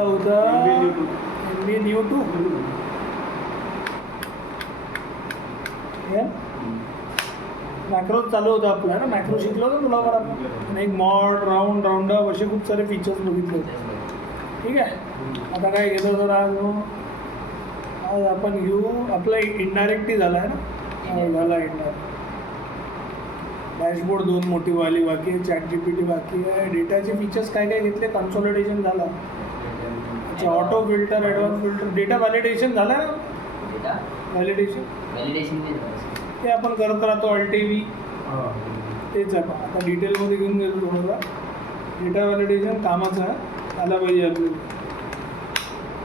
होता MBA new to macro चालू होतं आपलं ना, मॅक्रो शिकलो होतं तुला बरं आपण, आणि एक मॉड राऊंड राऊंडअप असे खूप सारे फीचर्स बघितले होते. ठीक आहे, आता काय घेतो तर आज आपण घेऊ आपला इनडायरेक्टली झाला आहे ना, झाला इनडायरेक्ट. डॅशबोर्ड 2 मोठी वाली बाकी आहे, चॅट जीपीटी बाकी आहे, डेटाचे फीचर्स काय काय घेतले, कन्सॉलिडेशन झाला, अच्छा auto filter, advance filter, data validation झालं ना, व्हॅलिडेशन ते आपण करत राहतो अल्टीव्ही, तेच आपण आता डिटेलमध्ये घेऊन गेलो तुम्हाला. डेटा व्हॅलिडेशन कामाचं आहे, आला पाहिजे आपल्याला.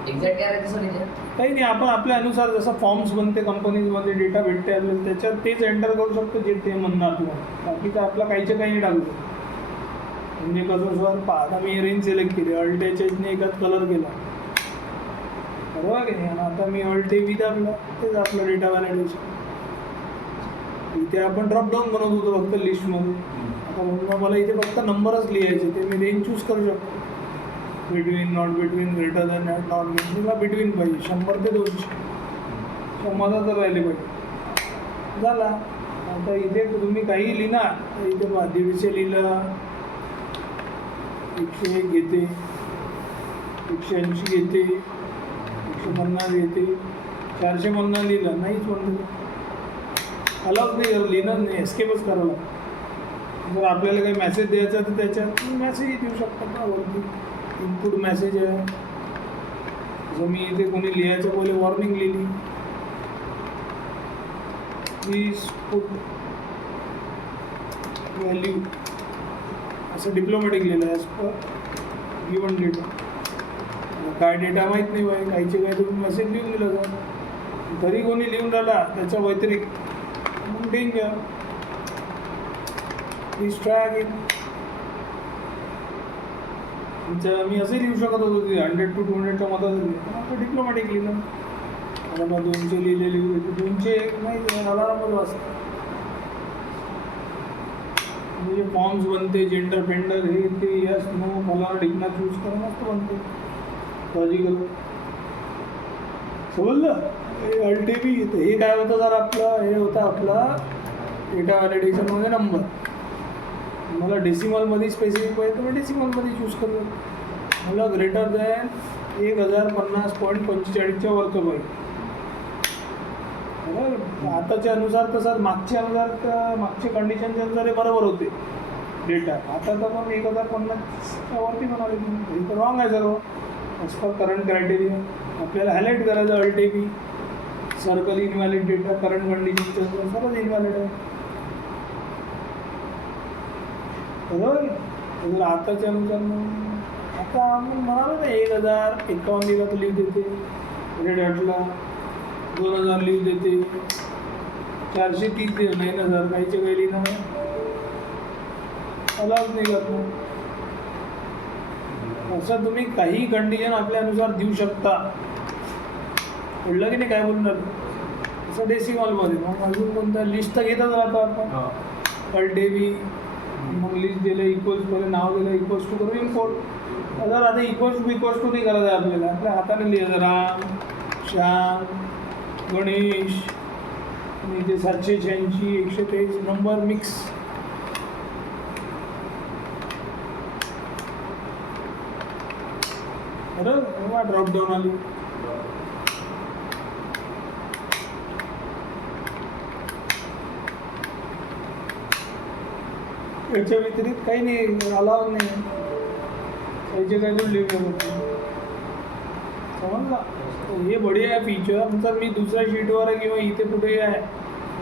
एक्झॅक्ट काय राहते सर? काही नाही, आपण आपल्या अनुसार जसं फॉर्म्स बनते कंपनीजमध्ये, डेटा भेटते आपल्याला, त्याच्यात तेच एंटर करू शकतो जे ते म्हणणार तुम्हाला. बाकीचं आपला काहीच्या काही नाही टाकू. म्हणजे कसं सर आता मी रेंज सिलेक्ट केली, अल्टेच्याने एकाच कलर केला, बरोबर की नाही, आणि आता मी अल्टे विथ आपलं तेच आपलं डेटा व्हॅलिडेशन. इथे आपण ड्रॉपडाऊन बनवत होतो फक्त लिस्टमध्ये, आता म्हणून मला इथे फक्त नंबरच लिहायचे, ते मी रेंज चूज करू शकतो. Between, not between, greater than, not between, between पाहिजे 100 ते 200, 100 तर राहिले पाहिजे, झाला. आता इथे तुम्ही काही लिहिणार, इथे 150 लिहिलं, 101 घेते, 180 घेते, 150 घेते, 450 लिहिलं नाहीच म्हणतो, अलाउच नाही, लिहिणार नाही, एस्केपच करावं लागतं. जर आपल्याला काही मेसेज द्यायचा तर त्याच्यात मेसेजही देऊ शकतात ना, वरती इनपुट मेसेज आहे. जर मी इथे कोणी लिहायचं बोले वॉर्निंग लिहिली, प्लीज पुट व्हॅल्यू असं डिप्लोमॅटिक लिहिलं ॲज पर गिवन डेटा. काय डेटा माहीत नाही बाई, काहीचे काही तुम्ही मेसेज लिहून दिलं का, तरी कोणी लिहून राहिला त्याच्या व्यतिरिक्त मग डेंजर. Please try again. मी असंही लिहू शकत होतो ते 100 to 200च्या मधात डिप्लोमॅटिक लिहिलं. आता मग 200 लिहिलेली 200 नाही अलारामच वाचतं. म्हणजे फॉर्म्स बनते, जेंडर पेंडर हे ते, यस नो कलर डिग्ना चूज करा, मस्त बनते लॉजिकल. समजलं, हे अल्टीव्ही. हे काय होतं जर आपलं, हे होतं आपला डेटा व्हॅलिडेशनमध्ये नंबर. मला डेसिमलमध्ये स्पेसिफिक पाहिजे तर मी डेसिमलमध्ये चूज करतो. मला ग्रेटर दॅन 1050.45च्या वरचं पाहिजे. बरोबर, आताच्या अनुसार तर सर मागच्या अनुसार तर मागच्या कंडिशनच्या अनुसार हे बरोबर होते डेटा. आता तर पण 1050च्या वरती म्हणाले तुम्ही, हे तर रॉंग आहे सर्व ॲज पर करंट क्रायटेरिया. आपल्याला हायलाईट करायचं अल्टीव्ही, सर्कल इनव्हॅलिड डेटा, करंट कंडिशनचं सर्वच इनव्हॅलिड आहे. बरोबर, जर आताच्या अनुसार आता आपण म्हणालो ना 1051 लिहिला तर लिहू देते, रेड हॅटला 2000 लिहू देते, 430 लिहिलं नाही ना सर, काहीच्या काही लिहिणार अलाउच नाही करत ना. असं तुम्ही काही कंडिशन आपल्यानुसार देऊ शकता. कळलं की नाही काय बोलणार, असं डेसिमलमध्ये. मग अजून कोणता लिस्ट तर घेतच राहतो आपण, अल्टेव्ही, मग लिस्ट दिलं इक्वल्स, पहिले नाव दिलं इक्वल्स टू करून इम्पोर्ट. जर आता इक्वल्स टू नाही करायचं आहे आपल्याला, आपल्या हाताने लिहायचं राम, श्याम, गणेश, आणि ते 786, 123 नंबर मिक्स. बरोबर, ड्रॉपडाऊन आली. याच्या व्यतिरिक्त काही नाही, अलाव नाही, याचे काही लिहू शकतो. समजला, हे बढिया आहे फीचर. नंतर मी दुसऱ्या शीटवर आहे किंवा इथे कुठेही आहे,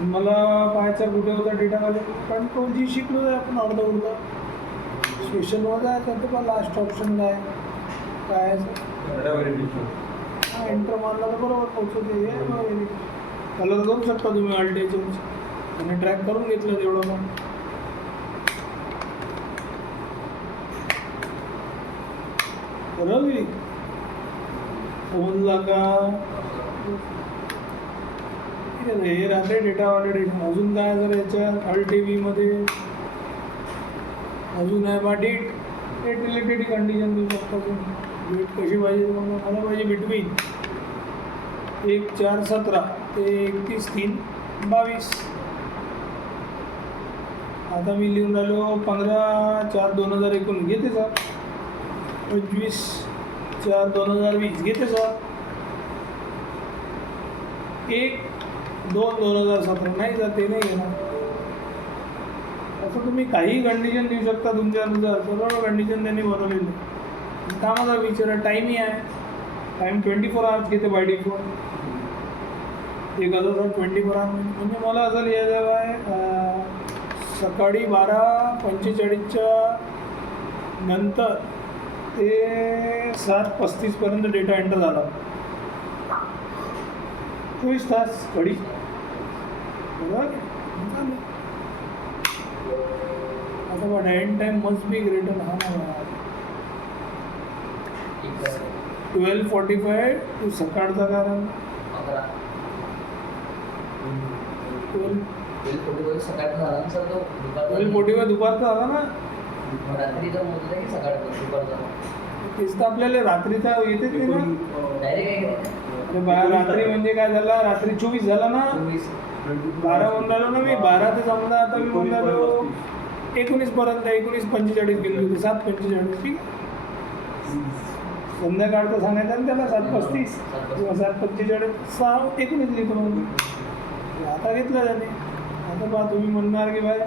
मला पाहायचं कुठे होता डेटामध्ये, कंट्रोल जी शिकलो आहे आपण अर्धा उरदा स्पेशलमध्ये आहे. त्याचं पण लास्ट ऑप्शन काय काय हां, एंटर मारला तर बरोबर पोहोचवते. हे कलर करू शकता तुम्ही अल्टेचे, आणि ट्रॅक करून घेतलं तेवढं पण. बरोबर, समजला का. हे राहते डेटा व्हॅलिडेशन. अजून काय जर याच्यात अल्टीव्हीमध्ये अजून आहे बा डेट रिलेटेड कंडिशन देऊ शकता तुम्ही. डेट कशी पाहिजे तुम्हाला? मला पाहिजे बिटवीन 1/4/17 ते 31/3/22. आता मी लिहून राहिलो 15/4/2019 घेते सर. 25/4/2020 घेते सर. 1/2/2017 नाही सर, ते नाही घेणार. असं तुम्ही काही कंडिशन देऊ शकता तुमच्यानुसार. सर्व कंडिशन त्यांनी बनवलेली. कामाचा विचार आहे, टाईमही आहे. टाईम 24 आवर्स घेते बाय डिफॉल्ट. एक हजार सर 24 आवर्स म्हणजे मला असं लिहायचं आहे सकाळी 12:45च्या नंतर ते 7:35पर्यंत डेटा एंटर झाला. 24 तास घडी. बरोबर चालेल. आता बघा end time must be greater. हा ना 12:45 टू सकाळचा कारण 12:45 सकाळचा झाला ना सर तो दुपारचा. 12:45 दुपारचा झाला ना. मग रात्रीचा मोजला की सकाळचा दुपारचा? तेच तर आपल्याला रात्रीचा येतेच नाही ना. डायरेक्ट अरे रात्री म्हणजे काय झाला, रात्री 24 झाला ना. 24 12 म्हणून राहिलो ना मी. 12 ते समजा आता मी म्हणून राहिलो 19 पर्यंत. 19:45 गेलो होते. 7:45 ठीक आहे. संध्याकाळचं सांगायचं ना त्याला 7:35 किंवा 7:45 19 लिहितो म्हणून. आता घेतलं त्याने. आता पहा तुम्ही म्हणणार की बाय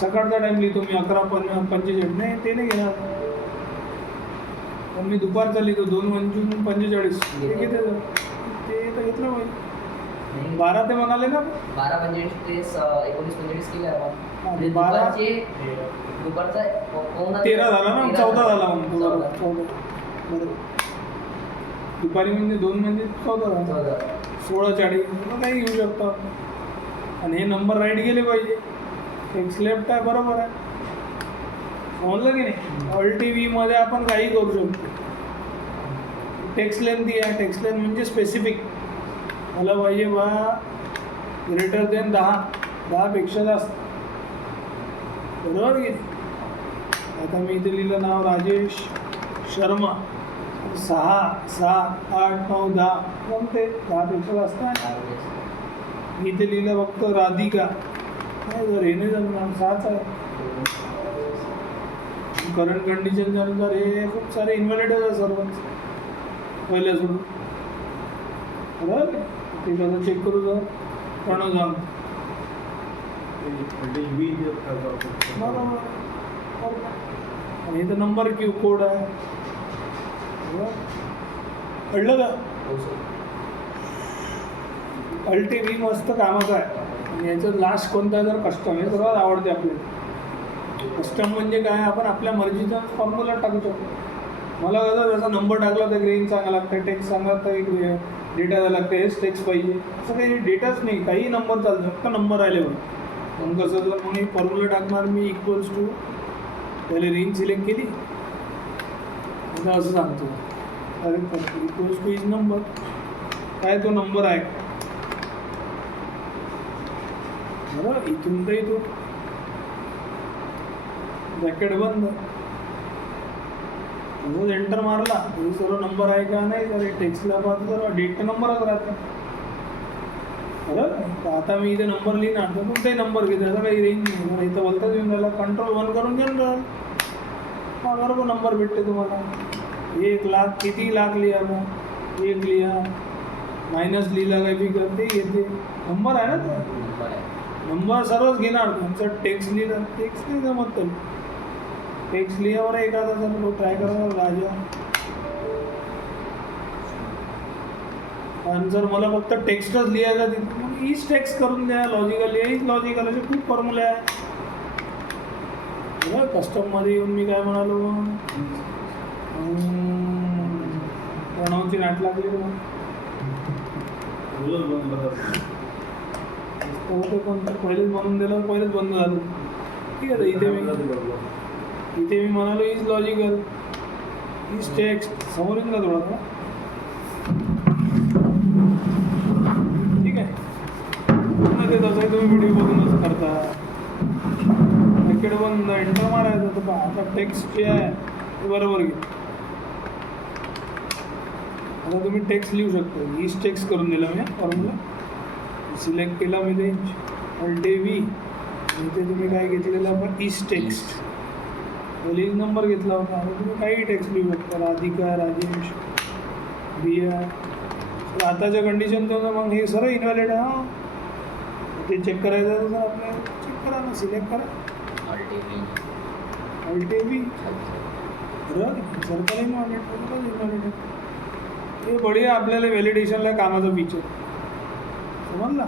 सकाळचा टाईम लिहितो मी 11:45. नाही ते नाही घेणार. पण मी दुपारचा लिहितो 2:45. ते घेते ते तर घेतलं पाहिजे. 12 ते म्हणाले ना. 12:45 ते 19:45 केलं आपण. आणि 12 दुपारचा 13 झाला ना. 14 झाला म्हणतो. 14 बरोबर. दुपारी म्हणजे 2 म्हणजे 14 झाला. 16:40 काही घेऊ शकतो. आणि हे नंबर राईट गेले पाहिजे. एक्स लेफ्ट आहे बरोबर आहे. समजलं की नाही. ऑल्टी व्हीमध्ये आपण काही करू शकतो. टेक्स्ट लेंथी आहे. टेक्स्ट लेंथ म्हणजे स्पेसिफिक. मला पाहिजे बा ग्रेटर देन 10 पेक्षा जास्त. बरोबर की नाही. आता मी इथे लिहिलं नाव राजेश शर्मा. 6, 7, 8, 9, 10 जमते. 10 पेक्षा जास्त आहे. मी इथे लिहिलं फक्त राधिका. नाही जर हे नाही जमणार. 6च आहे. करंट कंडिशनच्या अनुसार हे खूप सारे इन्व्हॅलिडच आहे सर्वच पहिल्यासोडून. बरोबर ते कसं चेक करू जर प्रणव बरोबर. आणि इथं नंबर क्यू कोड आहे. कळलं का. अल्टी व्ही मस्त कामाचं आहे. आणि याचं लास्ट कोणता जर कस्टम हे सर्वात आवडते आपल्याला. कस्टम म्हणजे काय, आपण आपल्या मर्जीचा फॉर्म्युला टाकू शकतो. मला कसं जसा नंबर टाकला तर ग्रेन चांगला लागतं. टेक्स्ट सांगा तर एक डेटा द्यायला लागतं. हेच टेक्स्ट पाहिजे असं काही डेटाच नाही. काही नंबर चालतं. फक्त नंबर आले बघ. मग कसं जर मग फॉर्म्युला टाकणार मी इक्वल्स टू पहिले रेंज सिलेक्ट केली. आता असं सांगतो अरे इक्वल्स टू इज नंबर. काय तो नंबर आहे बरं. इथून तर इथून ब्रॅकेट बंद. रोज एंटर मारला हे सर्व नंबर आहे का नाही. तर टेक्स्टला पाहतो तर डेटचा नंबरच राहते. बरं. तर आता मी इथे नंबर लिहिणार तर कोणताही नंबर घेते. असं काही रेंज नाही. इथं बोलताच येऊन राहिला. कंट्रोल 1 करून जनरल. हा बरोबर नंबर भेटते तुम्हाला. 1,00,000 किती लाख लिहा मग 1 लिहा. मायनस लिहिला काही बी करते घेते. नंबर आहे ना ते. नंबर सर्वच घेणार. तुमचं टेक्स्ट लिहिलं टेक्स्ट नाही जमत तर टेक्स्ट लिहावर एखादा जर ट्राय करा राजा. आणि जर मला फक्त टेक्स्टच लिहायचा तिथे मग हीच टेक्स्ट करून द्या. लॉजिकल हीच लॉजिकल असे खूप फॉर्म्युले आहे. बरं. कस्टममध्ये येऊन मी काय म्हणालो प्रणवची नाट लागली मग होते पण पहिलेच बनवून दिलं पहिलेच बंद झालं. ठीक आहे. इथे मी म्हणालो इज लॉजिकल इज टेक्स्ट समोर येऊन का थोडा. ठीक आहे. ते तसं तुम्ही व्हिडिओ बघूनच करता. इकडे बंद एंटर मारायचं तर आता टेक्स्ट जे आहे ते बरोबर घे. आता तुम्ही टेक्स्ट लिहू शकता. ईस्ट टेक्स्ट करून दिला मी फॉर्म्युला. सिलेक्ट केला मी रेंज अल्टे व्ही. इथे तुम्ही काय घेतलेलं आपण ईस्ट टेक्स्ट. लिंक नंबर घेतला होता. आता तुम्ही काही टेक्स्ट लिहू शकता. राधिका, राजेश, बिया. तर आताच्या कंडिशन तर मग हे सर्व इनव्हॅलिड आहे. हां ते चेक करायचं आहे तर आपल्याला चेक करा ना. सिलेक्ट करा अल्टे व्ही. बरं सरकारी इनव्हॅलिड. हे बढिया आपल्याला व्हॅलिडेशनला कामाचं फीचर समजला.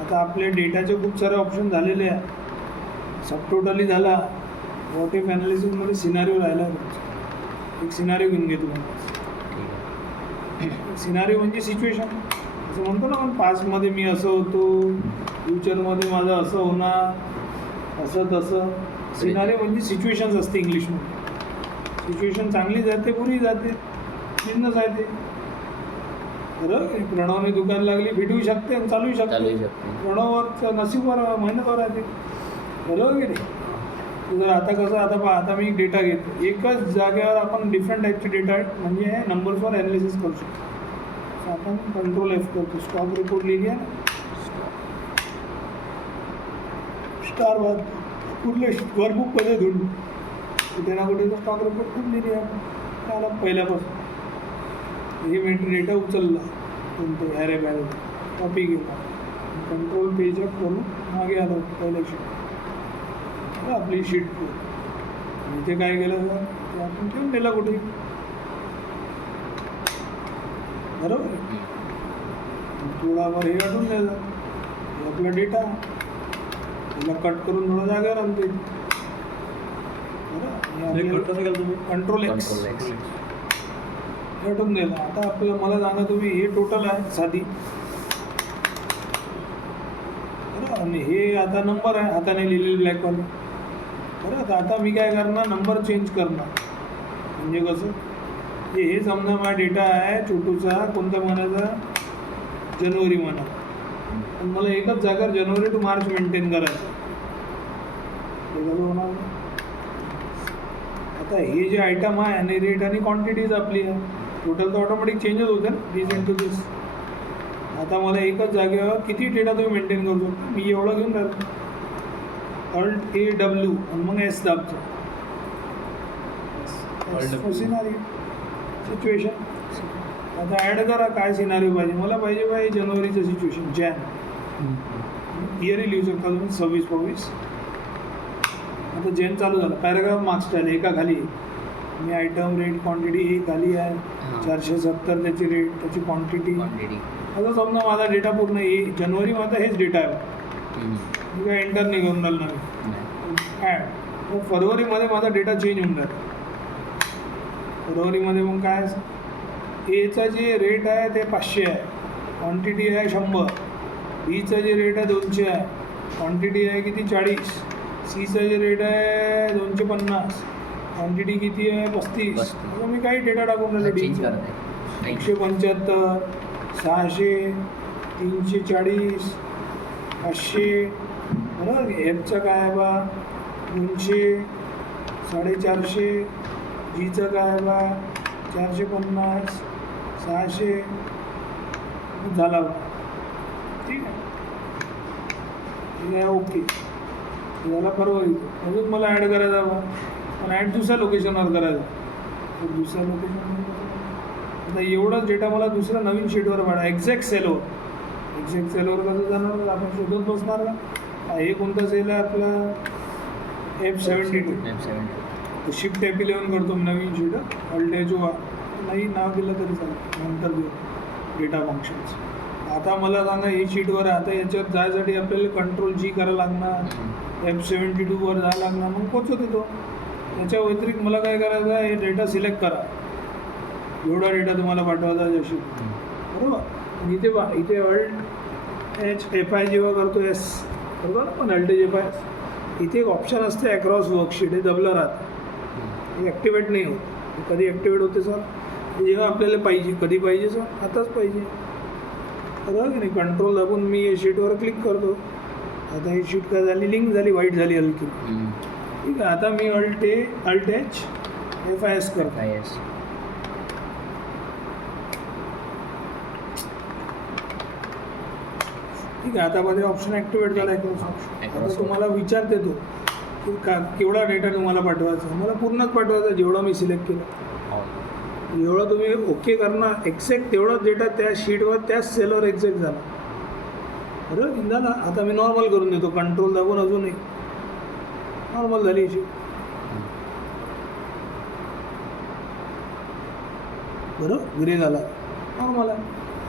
आता आपले डेटाचे खूप सारे ऑप्शन झालेले आहे. सब टोटली झाला. वॉट इफ ॲनालिसिसमध्ये सिनारिओ राहिला. एक सिनारिओ घेऊन घेतो. सिनारिओ म्हणजे सिच्युएशन. असं म्हणतो ना आपण पास्टमध्ये मी असं होतो, फ्युचरमध्ये माझं असं होणार, असं तसं. सिनारिओ म्हणजे सिच्युएशन्स असते इंग्लिशमध्ये. सिच्युएशन चांगली जाते, बुरी जाते, बिझनेस आहे ते. बरं प्रणवने दुकान लागली, भेटू शकते आणि चालू शकते. प्रणववरचं नसीबवर मेहनतवर आहे ते. बरोबर की नाही. जर आता कसं आता पहा, आता मी डेटा घेतो. एकच जागेवर आपण डिफरंट टाईपचे डेटा म्हणजे नंबर्सवर ॲनालिसिस करू शकतो. तर आपण कंट्रोल एफ करतो. स्टॉक रिपोर्ट लिहिली आहे ना. स्टार कुठले वर्कबुकमध्ये धुंड कुठे ना कुठे तर स्टॉक रिपोर्ट खूप लिहिली आहे आपण. त्याला पहिल्यापासून हे मेंटेन डेटा उचलला कोणतं ॲरे बॅरे कॉपी केला. कंट्रोल पेज अप करून मागे आलो पहिल्या शीट. आपली शीट इथे काय केलं तर ते आपण ठेवून दिला कुठे. बरोबर थोडाफार हे काढून द्यायचा. हे आपला डेटा त्याला कट करून थोडा जागेवर आणते. बरं कंट्रोल एक्स कटून दिला. आता आपल्याला मला सांगा तुम्ही हे टोटल आहे साधी. बरं आणि हे आता नंबर आहे हाताने लिहिलेले ब्लॅकवाले. बरं तर आता मी काय करणार नंबर चेंज करणार. म्हणजे कसं हे समजा माझा डेटा आहे छोटूचा कोणत्या महिन्याचा जानेवारी महिना. पण मला एकच जागा जानेवारी टू मार्च मेंटेन करायचं. ते कसं होणार. आता हे जे आयटम आहे आणि रेट आणि क्वांटिटीज आपली आहे टोटल तर ऑटोमॅटिक चेंजच होते ना दिस इन टू दिस. आता मला एकच जागेवर किती डेटा तुम्ही मेंटेन करू शकता. मी एवढं घेऊन राहिलो. अल्ट ए डब्ल्यू आणि मग एस दाबतो. Scenario situation. आता ॲड करा काय सिनारिओ पाहिजे. मला पाहिजे जानेवारीचं सिच्युएशन जॅन. इयरही लिहू शकता तुम्ही 26-22. आता जॅन चालू झालं. पॅराग्राफ मार्क्स झाले एका खाली. मी आयटम रेट क्वांटिटी ही खाली आहे 470 त्याची रेट त्याची क्वांटिटी. आता समजा माझा डेटा पूर्ण जानेवारी माझा हेच डेटा आहे. मी काय एंटर नाही करून राहिलं नाही. ॲड मग फरवरीमध्ये माझा डेटा चेंज होऊन जातो. फरवरीमध्ये मग काय एचा जे रेट आहे ते 500 आहे. क्वांटिटी आहे 100. बीचं जे रेट आहे 200 आहे. क्वांटिटी आहे किती 40. सीचं जे रेट आहे 250. क्वांटिटी किती आहे 35. आता मी काही डेटा टाकून राहिलो. डीचं 175, 600, 340, 500. बरोबर. एफचं काय आहे बा 200, 450. जीचं काय आहे बा 450, 600 झाला बा. ठीक आहे. ठीक आहे ओके झाला फरवरी. अजून मला ॲड करायचा बा. पण ॲड दुसऱ्या लोकेशनवर करायचा. तर दुसऱ्या लोकेशनवर आता एवढाच डेटा मला दुसऱ्या नवीन शीटवर पाडा. एक्झॅक्ट सेलवर. एक्झॅक्ट सेलवर कसं जाणार आपण शोधत बसणार का. हे कोणता सेल आहे आपला F72. शिफ्ट F11 करतो नवीन शीट. अल्टेजो नाही नाव दिलं तरी चालेल नंतर देऊ डेटा फंक्शन्स. आता मला सांगा ही शीटवर आता याच्यात जायसाठी आपल्याला कंट्रोल जी करायला लागणार. F72 वर जायला लागणार. मग पोचत येतो. त्याच्या व्यतिरिक्त मला काय करायचं आहे हे डेटा सिलेक्ट करा. एवढा डेटा तुम्हाला पाठवायचा आहे शीट. बरोबर. इथे पहा इथे अल्ट FI जेव्हा करतो एस बरोबर पण अल्टेज FI इथे एक ऑप्शन असते अक्रॉस वर्कशीट. हे दबलं राहतं. हे ॲक्टिवेट नाही होत. कधी ॲक्टिवेट होते सर जेव्हा आपल्याला पाहिजे. कधी पाहिजे सर आताच पाहिजे. बरोबर की नाही. कंट्रोल दाबून मी या शीटवर क्लिक करतो. आता ही शीट काय झाली लिंक झाली व्हाईट झाली हलकी. ठीक आहे. आता मी अल्ट H FIS करतो. ठीक आहे. आता मध्ये ऑप्शन ॲक्टिवेट झाला आहे आता तुम्हाला विचारते तो की केवढा डेटा तुम्हाला पाठवायचा. मला पूर्णच पाठवायचा जेवढा मी सिलेक्ट केला. एवढं तुम्ही ओके करणार एक्झॅक्ट तेवढाच डेटा त्या शीटवर त्याच सेलवर एक्झॅक्ट झाला. बरोबर झाला. आता मी नॉर्मल करून देतो. कंट्रोल दाबून अजून एक नॉर्मल झाली शीट. बरोबर ग्रे झाला नॉर्मल आहे.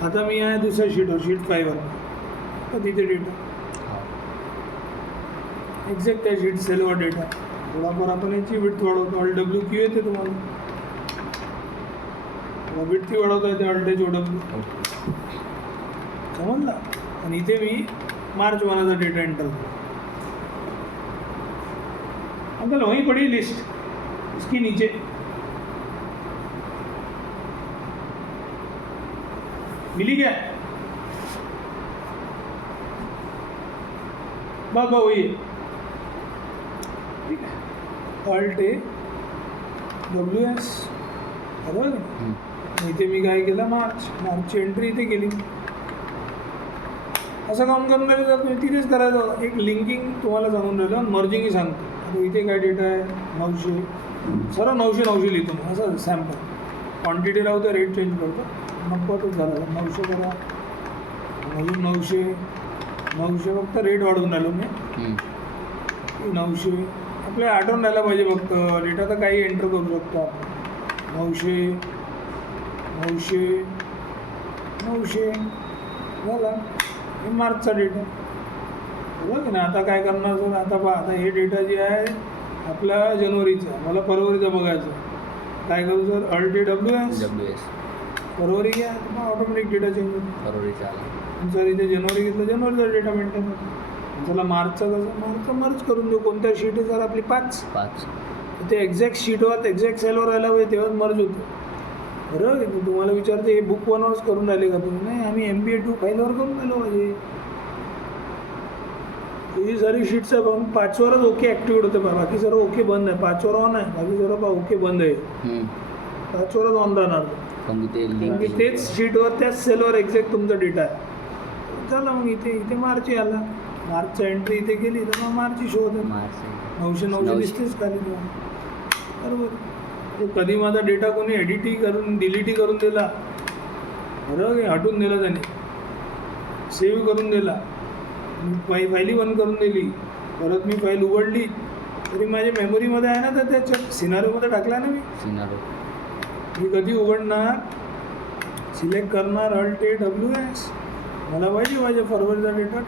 आता मी आहे दुसऱ्या शीटवर शीट 5वर तर तिथे डेटा एक्झॅक्ट त्या शीट सेलवर डेटा. थोडाफार आपण याची विड्थ वाढवतो. ALT-W येते तुम्हाला विड्थ वाढवता येते. ALT-W समजला. आणि इथे मी मार्च महिन्याचा डेटा एंटर करतो. अंकल वहीं पड़ी लिस्ट इसकी नीचे मिली क्या बस वही है. ठीक आहे. ALT-WS बरोबर. इथे मी काय केलं मार्चची एंट्री इथे केली. असं काम करून राहिलं तर तिथेच करायचं. एक लिंकिंग तुम्हाला सांगून राहिलं मर्जिंगही सांगतो. आता इथे काय डेटा आहे 900 सर्व 900 लिहितो मी असं सॅम्पल. क्वांटिटी लावतो रेट चेंज करतो. नंबरच झाला 900 करा अजून 900 फक्त रेट वाढवून राहिलो मी 900. आपल्याला आठवून राहायला पाहिजे फक्त डेटा तर काही एंटर करू शकतो आपण. 900 झाला. हे मार्चचा डेटा बरोबर की ना. आता काय करणार सर आता पहा. आता हे डेटा जे आहे आपल्या जानेवारीचा मला फरवरीचा बघायचं. काय करू सर ALT-WS फरवरी घ्या मग ऑटोमॅटिक डेटा चेंज होतो. फरवरीचा सर इथे जानेवारी घेतलं जानेवारीचा डेटा मेंटेन होतो. चला मार्चचा कसं मर्ज करून देऊ. कोणत्या शीट आहे सर आपली 5 ते एक्झॅक्ट शीटवर एक्झॅक्ट सेलवर राहायला पाहिजे तेव्हाच मर्ज होतो. बरोबर की तुम्हाला विचारते हे बुक 1वरच करून राहिले का तुम्ही. नाही आम्ही MBA 2 फाईलवर करून राहिलो पाहिजे. ही सारी शीट्स आहे बघून 5वरच ओके ॲक्टिवेट होते बघा. बाकी सर्व ओके बंद आहे. 5वर ऑन आहे बाकी सर्व ओके बंद आहे. 5वरच ऑन राहणार तेच शीटवर त्याच सेलवर एक्झॅक्ट तुमचा डेटा आहे. झालं मग इथे मार्च आला. मार्चच्या एंट्री इथे केली तर मग मार्चची शो होते. 900 दिसतेच खाली तुम्हाला. बरोबर. कधी माझा डेटा कोणी एडिटही करून डिलीटही करून दिला बरोबर. हटून दिला त्याने सेव्ह करून दिला. फाईलही बंद करून दिली. परत मी फाईल उघडली तरी माझ्या मेमरीमध्ये आहे ना तर त्याच्या सिनारोमध्ये टाकला ना मी कधी उघडणार सिलेक्ट करणार ALT-WS मला पाहिजे फरवरीचा डेटा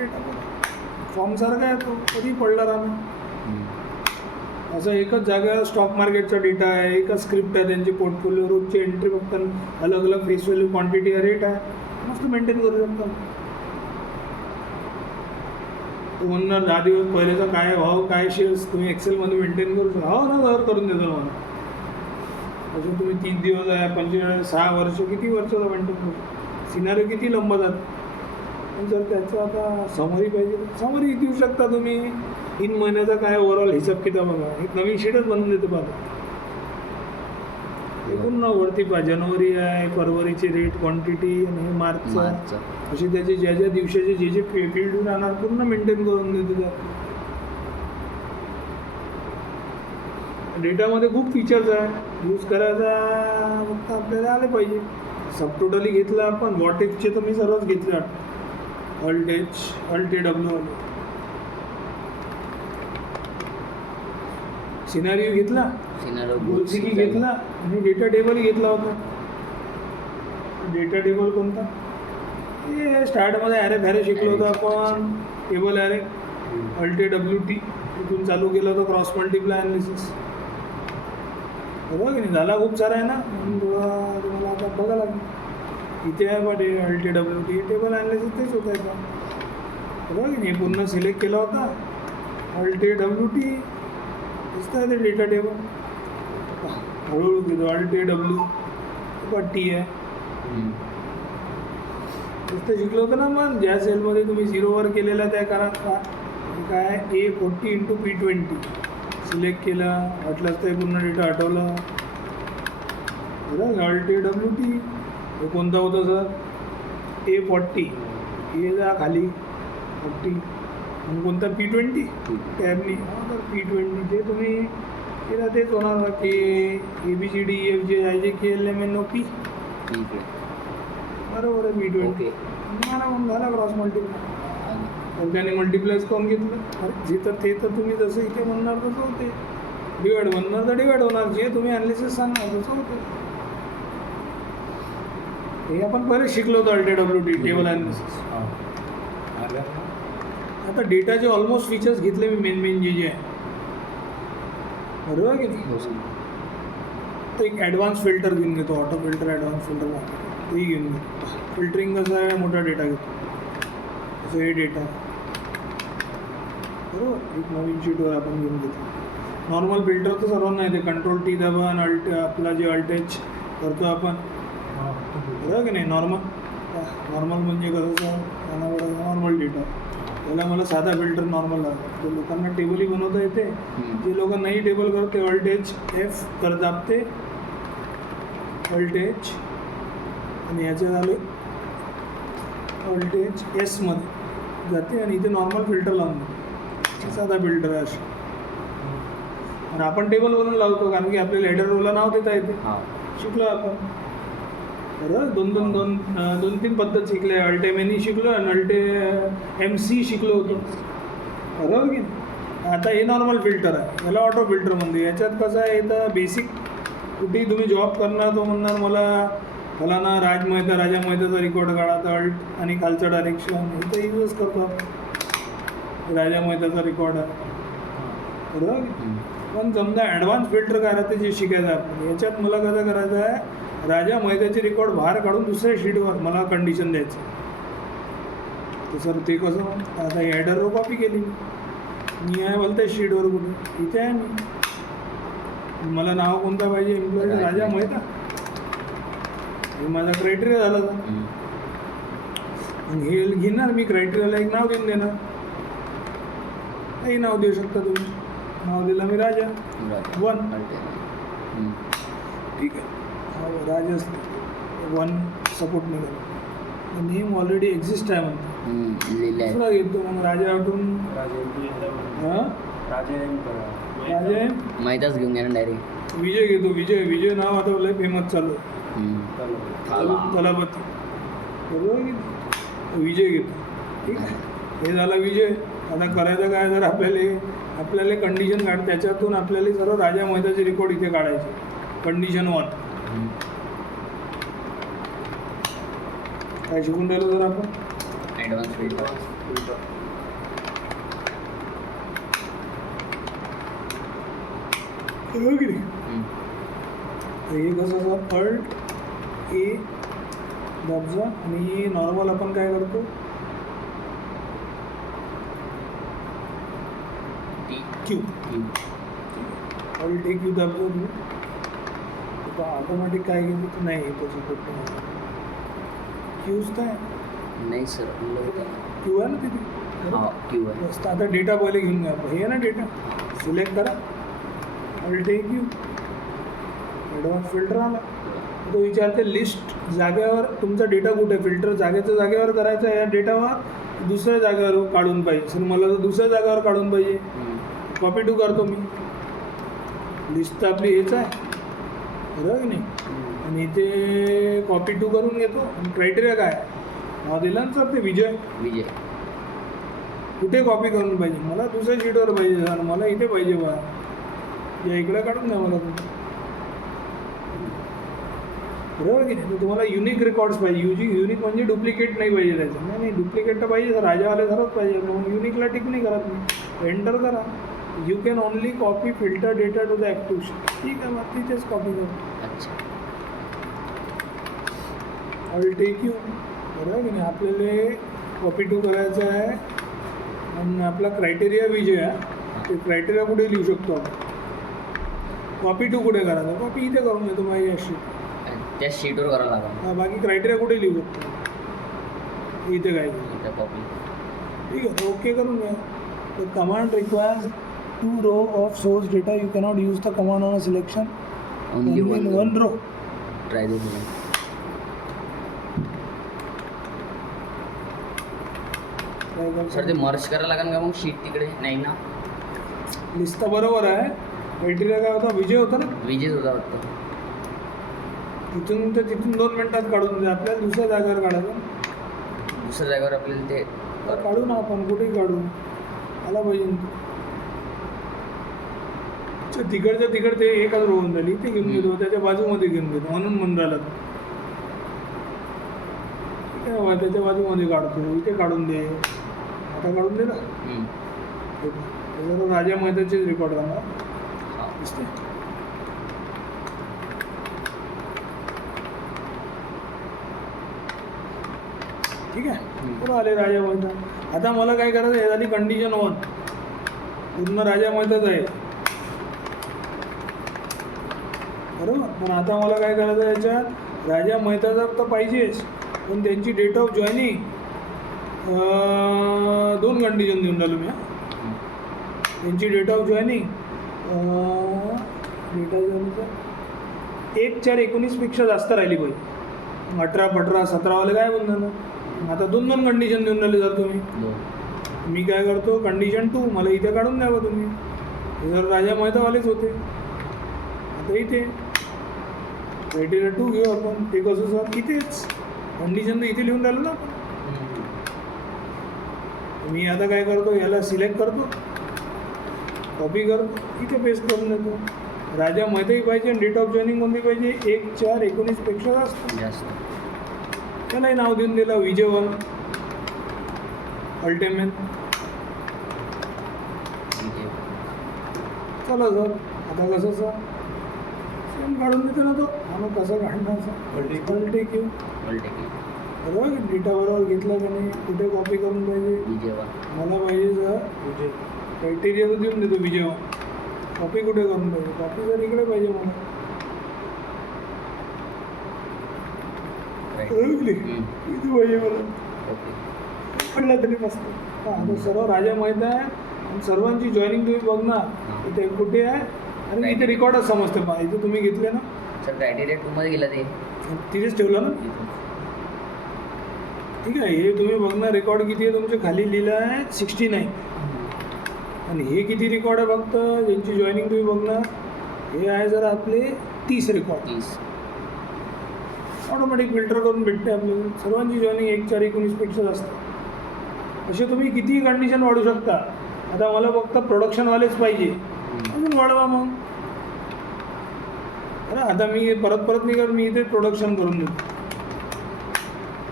फॉर्मसारखा आहे तो कधी पडला राहणार. असं एकच जागेवर स्टॉक मार्केटचा डेटा आहे. एकच स्क्रिप्ट आहे त्यांची पोर्टफोलिओ रोजची एंट्री फक्त अलग अलग फेस व्हॅल्यू क्वांटिटी रेट आहे मस्त मेंटेन करू शकतो. म्हणणार 10 दिवस पहिलेचा काय भाव काय शेअर्स तुम्ही एक्सेलमध्ये मेंटेन करू शकता. हो ना सर करून देतो मला. अजून तुम्ही 30 दिवस आहे 6 वर्ष किती वर्षाचा मेंटेन करू. सिनारिओ किती लंब जात. पण जर त्याचं आता समरी पाहिजे समरी देऊ शकता तुम्ही. 3 महिन्याचा काय ओव्हरऑल हिसाब किताब बघा. एक नवीन शीटच बनवून देतो बघा. पूर्ण वरती पहा जानेवारी आहे फरवरीची रेट क्वांटिटी आणि हे मार्चचा असे त्याचे ज्या दिवसाचे जे फील्ड राहणार पूर्ण मेंटेन करून देतो. त्या डेटामध्ये खूप फीचर्स आहे. यूज करायचा फक्त आपल्याला आले पाहिजे. सब टोटली घेतलं आपण वॉट इफचे तर मी सर्वच घेतले. ALT-W सिनारिओ घेतला गोलसिकी घेतला आणि डेटा टेबल घेतला होता. डेटा टेबल कोणता हे स्टार्टमध्ये ॲरे शिकलो होतो आपण. टेबल ॲरे ALT-WT इथून चालू केलं होतं क्रॉस मल्टिप्लाय ॲनालिसिस बरोबर की नाही. झाला खूप सारा आहे ना म्हणून तुम्हाला आता बघा लागेल. इथे आहे बघ ALT-WT टेबल ॲनालिसिस तेच होत आहे का बरोबर की नाही. पूर्ण सिलेक्ट केला होता ALT-WT दिसतं आहे ते डेटा टेबल. हळूहळू घेतो ALT-W आहे नुसतं शिकलं होतं ना. मग ज्या सेलमध्ये तुम्ही 0वर केलेला त्या करा काय A40 × P20 सिलेक्ट केला वाटलं असतं पूर्ण डेटा आठवला बरं. ALT-WT हे कोणता होता सर A40 हे जा खाली 40 आणि कोणता P20 टॅबनी तर P20 तुम्ही केलं तेच होणार की ABCDEFGIJKLMNOP ठीक आहे. बरोबर आहे P20 ओके. मला मग झाला क्रॉस मल्टिप्लाय तर त्याने मल्टिप्लायच करून घेतलं अरे जे तर ते तर तुम्ही जसं इथे म्हणणार तसं होते डिवाइड म्हणणार तर डिवाइड होणार जे तुम्ही ॲनालिसिस सांगणार तसं होतं हे आपण पहिले शिकलो होतो LTWT टेबल ॲनालिसिस आता डेटाचे ऑलमोस्ट फीचर्स घेतले मी मेन जे आहे बरोबर की नाही हो सर. तर एक ॲडव्हान्स फिल्टर घेऊन घेतो ऑटो फिल्टर ॲडव्हान्स फिल्टर तेही घेऊन घेतो फिल्टरिंग कसं आहे मोठा डेटा घेतो असं हे डेटा बरोबर एक नवीन शीटवर आपण घेऊन घेतो नॉर्मल फिल्टर तर सर्वांना येते कंट्रोल टी दाबा आणि आपला जे अल्टेच करतो आपण बरोबर की नाही नॉर्मल म्हणजे कसं नॉर्मल डेटा त्याला मला साधा फिल्टर नॉर्मल लागतो ते लोकांना टेबलही बनवता येते जे लोक नाही टेबल करत ते अल्टेच F कर दाबते अल्टेच आणि याचं झालं अल्टेच एसमध्ये जाते आणि इथे नॉर्मल फिल्टर लावून देते साधा फिल्टर आहे अशी आणि आपण टेबल बनवून लावतो कारण की आपल्याला हेडर रोला नाव देता येते हां. शिकलो आपण बरं दोन तीन पद्धत शिकले अल्टेमेनी शिकलो आणि MC शिकलो होतो बरोबर की नाही? आता हे नॉर्मल फिल्टर आहे याला ऑटो फिल्टर म्हणते याच्यात कसं आहे इथं बेसिक कुठेही तुम्ही जॉब करणार तो म्हणणार मला ना राजा मेहताचा रेकॉर्ड काढा तर अल्ट आणि खालचं डायरेक्शन इथं यूजच करतो आपण राजा मेहताचा रेकॉर्ड आहे बरोबर की? पण समजा ॲडव्हान्स फिल्टर काय राहते जे शिकायचं आहे आपण याच्यात मला कसं करायचं आहे राजा मैद्याचे रेकॉर्ड बाहेर काढून दुसऱ्या शीटवर मला कंडिशन द्यायचं तर सर ते कसं आता हेडरवर कॉपी केली मी आहे बोलते शीटवर कुठे इथे आहे मी मला नाव कोणता पाहिजे एम्प्लॉई राजा मैदा हे माझा क्रायटेरिया झाला तर हे घेणार मी क्रायटेरियाला एक नाव देऊन देणार काही नाव देऊ शकता तुम्ही नाव दिलं मी राजा 1 ठीक आहे राजा 1 सपोर्ट निघाला नेम ऑलरेडी एक्झिस्ट आहे म्हणतो दुसरा घेतो मग राजा आठवून राजा माहीतच घेऊन घ्या ना डायरेक्ट. विजय घेतो विजय नाव आता लय फेमस चालू आहे तलापती बरोबर की नाही? विजय घेतो ठीक आहे हे झाला विजय आता करायचं काय जर आपल्याला कंडिशन काढ त्याच्यातून आपल्याला सर्व राजा मैदाचे रेकॉर्ड इथे काढायचे कंडिशन 1 काय शिकून राहिलो जर आपण ॲडव्हान्स फिल्टर. बरोबर की नाही हे कसं सर अल्ट A दाबजा आणि नॉर्मल आपण काय करतो क्यू अल्ट A क्यू दाबजा तुम्ही ऑटोमॅटिक काय घेतो नाही तसं करतो क्यूज काय नाही सर क्यू आहे ना तिथे हां क्यू आहे. मस्त आता डेटा पहिले घेऊन घ्या हे आहे ना डेटा सिलेक्ट करा alt A Q advance filter आला तो विचारते लिस्ट जागेवर तुमचा डेटा कुठे फिल्टर जागेवर करायचं आहे या डेटावर दुसऱ्या जागेवर काढून पाहिजे सर मला तर दुसऱ्या जागेवर काढून पाहिजे कॉपी टू करतो मी लिस्ट तर आपली हेच आहे बरोबर की नाही आणि इथे कॉपी टू करून घेतो आणि क्रायटेरिया काय नाव दिलं ना सर ते विजय कुठे कॉपी करून पाहिजे मला दुसऱ्या शीटवर पाहिजे सर मला इथे पाहिजे बा या इकडे काढून द्या मला तुम्ही बरोबर की नाही तर तुम्हाला युनिक रेकॉर्ड्स पाहिजे युनिक म्हणजे डुप्लिकेट नाही पाहिजे त्याचं नाही डुप्लिकेट तर पाहिजे सर राजावाले खरंच पाहिजे मग युनिकला टिक नाही करत मी एंटर करा you can only copy filter data to the active ठीक आहे मग तिथेच कॉपी करू अच्छा. अल्ट A क्यू बरोबर की नाही आपल्याला कॉपी टू करायचं आहे आणि आपला क्रायटेरिया विजय आहे ते क्रायटेरिया कुठे लिहू शकतो आपण कॉपी टू कुठे करायचं कॉपी इथे करून देतो माझी अशी त्या शीटवर करावं लागेल. बाकी क्रायटेरिया कुठे लिहू शकतो इथे काय कॉपी ठीक आहे ओके करून घ्या the command requires 2 rows of source data you cannot use the command on a selection only in one row try this one. काय सर ते मर्ज करायला लागेल का मग शीट तिकडे नाही ना लिस्ट तर बरोबर आहे. क्रायटेरिया काय होता, विजय होता ना, विजेच होता वाटतं. तिथून तर तिथून 2 मिनिटात काढून द्या. आपल्याला दुसऱ्या जागेवर काढायचं. दुसऱ्या जागेवर आपल्याला ते काढू ना आपण, कुठेही काढू, आला पाहिजे. तिकडच्या तिकड ते एकच रोवून झाली, ते घेऊन गेलो, त्याच्या बाजूमध्ये घेऊन गेलो म्हणून मंदाला त्याच्या बाजूमध्ये काढतो. इथे काढून दे, आता काढून दे ना. जरा राजा मैदानचेच रेकॉर्ड करणार दिसते. ठीक आहे, बरं आले राजा मैदान. आता मला काय करायचं, हे झाली कंडिशन 1, पूर्ण राजा मैदाच आहे बरोबर. पण आता मला काय करायचं, याच्यात राजा मैदाचा तर पाहिजेच, पण त्यांची डेट ऑफ जॉईनिंग 2 कंडिशन देऊन राहिलो मी. त्यांची डेट ऑफ जॉईनिंग 1/4/19पेक्षा जास्त राहिली पाहिजे. 18-15-17 वाले काय बोलणार ना. आता 2 कंडिशन देऊन राहिले जर तुम्ही. मी काय करतो, कंडिशन 2 मला इथे काढून द्यावं तुम्ही. हे जर राजा मैदावालेच होते, आता इथे क्रायटेरिया 2 घेऊ आपण. ते कसं सर, इथेच कंडिशन तर इथे लिहून राहिलो ना आपण. मी आता काय करतो, याला सिलेक्ट करतो, कॉपी करतो, इथे पेस्ट करून देतो. राजा मैदाही पाहिजे आणि डेट ऑफ जॉईनिंग कोणती पाहिजे, 1/4/19पेक्षा जास्त. त्यालाही नाव देऊन दिलं विजय 1 अल्टिमेट. चला सर, आता कसं सर सेम काढून देतो ना तो. मग कसं काढणार सर, अल्टिक्यू बरोबर. डेटा बरोबर घेतला का नाही, कुठे कॉपी करून पाहिजे, मला पाहिजे सर क्रायटेरिया देऊन देतो विजय 1. कॉपी कुठे करून पाहिजे, कॉपी जर इकडे पाहिजे मला, इथे पाहिजे मला, पडला तरी मस्त. आता सर्व राजा माहीत आहे आणि सर्वांची जॉईनिंग तुम्ही बघणार इथे कुठे आहे, आणि इथे रेकॉर्डच समजते. पहा इथे तुम्ही घेतले ना सर, क्रायटेरिया 2 मध्ये गेला ते तिथेच ठेवलं ना. ठीक आहे, हे तुम्ही बघणार रेकॉर्ड किती आहे तुमचे, खाली लिहिलं आहे 69. आणि हे किती रेकॉर्ड आहे फक्त ज्यांची जॉईनिंग तुम्ही बघणार, हे आहे जर आपले 30 रेकॉर्ड. ऑटोमॅटिक फिल्टर करून भेटते आपल्याला. सर्वांची जॉईनिंग 1/4/19पेक्षा जास्त. असे तुम्ही कितीही कंडिशन वाढू शकता. आता मला फक्त प्रोडक्शनवालेच पाहिजे, अजून वाढवा मग. अरे आता मी परत नाही कर, मी इथे प्रोडक्शन करून देतो.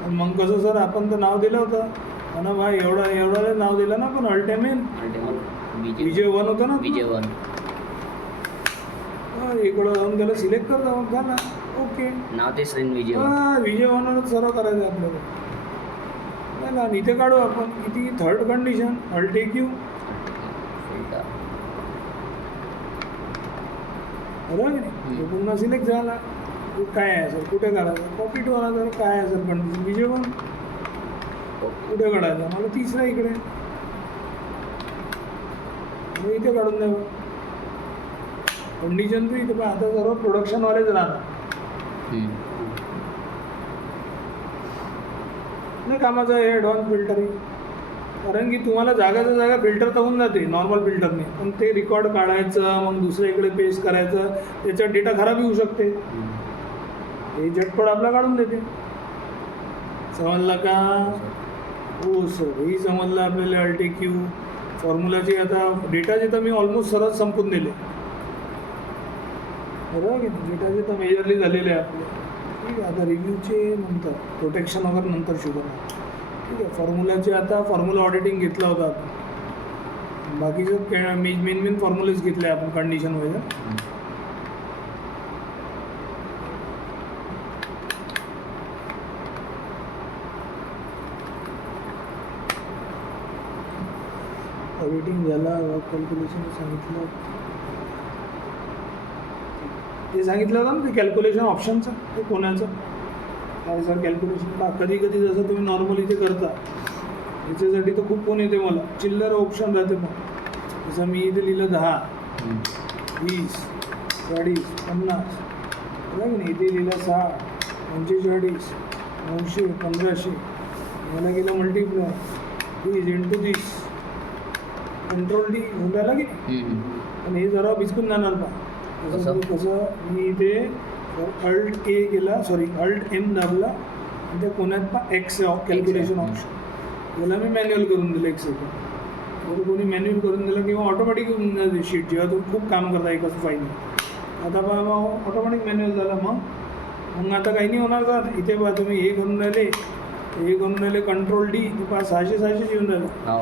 मग कसं सर, आपण तर नाव दिलं होतं ना भाई, एवढा नाव दिलं ना आपण, अल्टिमेट विजय 1 होतं ना. विजय 1 इकडं जाऊन त्याला सिलेक्ट करता मग झाला. ओके, नाव तेच राहील विजय 1. विजय 1 सर्व करायचं आपल्याला. नाही ना, इथे काढू आपण किती, 3rd कंडिशन अल्टिक्यू. बरोबर की नाही, पुन्हा सिलेक्ट झाला. काय आहे सर, कुठे काढायचं, कॉपी टू आला तर काय आहे सर कंडिशन, विजय 1 कुठे काढायचं, मला 3रा इकडे, इथे काढून द्यावं कंडिशन 3. इथे आता सर्व प्रोडक्शनवालेच राहणार नाही कामाचं आहे ॲडव्हान्स फिल्टरिंग. कारण की तुम्हाला जागाच्या जागा फिल्टर तर होऊन जाते नॉर्मल फिल्टरने, पण ते रेकॉर्ड काढायचं, मग दुसऱ्या इकडे पेस्ट करायचं, त्याच्यात डेटा खराब येऊ शकते. हे झटपट आपला काढून देते. समजला का, हो सर, ही समजलं आपल्याला. अल्टिक्यू फॉर्म्युलाची आता डेटाचे तर मी ऑलमोस्ट सरळ संपून दिले बरोबर की नाही. डेटाचे तर मेजरली झालेले आहे आपले. ठीक आहे, आता रिव्ह्यूचे नंतर प्रोटेक्शन वगैरे नंतर शिकवणार. ठीक आहे, फॉर्म्युलाचे आता फॉर्म्युला ऑडिटिंग घेतला होता आपण. बाकीचं मेन फॉर्म्युलेच घेतले आपण कंडिशन वगैरे. ऑडिटिंग झाला, कॅल्क्युलेशन सांगितलं, ते सांगितलं होतं ना ते कॅल्क्युलेशन ऑप्शनचं, ते कोणाचं काय सर कॅल्क्युलेशन. कधी कधी जसं तुम्ही नॉर्मल इथे करता याच्यासाठी तर खूप फोन येते मला, चिल्लर ऑप्शन राहते. मग जसं मी इथे लिहिलं 10, 20, 40, 50 बघा की नाही, इथे लिहिलं 60, 45, 900, 1500, मला गेलं मल्टिप्लाय दिस इंटू दिस कंट्रोल डी होऊन राहिला की नाही? आणि हे जरा बिचकून जाणार पा कसं? कसं मी इथे अल्ट ए केला सॉरी अल्ट एम दाबला आणि त्या कोण्यात पा एक्स कॅल्क्युलेशन ऑप्शन याला मी मॅन्युअल करून दिलं एक सेकंड. जर कोणी मॅन्युअल करून दिलं किंवा ऑटोमॅटिक होऊन जाते शीट जेव्हा तुम्ही खूप काम करता एकाच फाईल. आता बा ऑटोमॅटिक मॅन्युअल झालं मग आता काही नाही होणार का इथे बा तुम्ही हे करून राहिले कंट्रोल डी पा 600 येऊन राहिलं. हो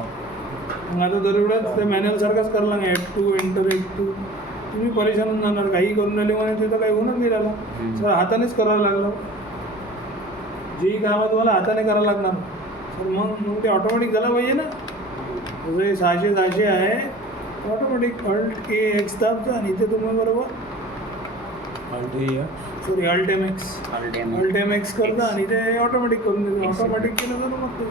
मग आता दरवेळेस त्या मॅन्युअल सारखाच करायला लागेल F2 एंटर F2 तुम्ही परेशान होऊन जाणार. काही करून राहिले म्हणे तिथं काही होऊनच नाही राहिलं. सर हातानेच करावं लागलं. जेही कामं तुम्हाला हाताने करावं लागणार सर. मग ते ऑटोमॅटिक झालं पाहिजे ना. जसं हे 600 आहे ऑटोमॅटिक अल्ट ए एक्स दाबचा आणि इथे तुम्ही बरोबर सॉरी अल्ट एम एक्स करता आणि ते ऑटोमॅटिक करून देतो. ऑटोमॅटिक केलं तर मग ते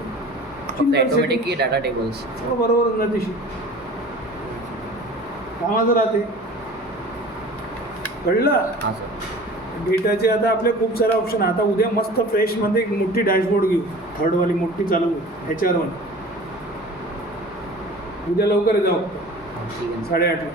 फक्त ऑटोमॅटिक की डाटा टेबल्स. सगळं बरोबर होऊन जाते शीट. कामाचं राहते. कळलं? हां सर. डेटाचे आता आपले खूप सारे ऑप्शन. आता उद्या मस्त फ्रेशमध्ये एक मोठी डॅशबोर्ड घेऊ. थर्डवाली मोठी चालू ह्याच्यावर उद्या लवकर जाऊ ठीक आहे. 8:30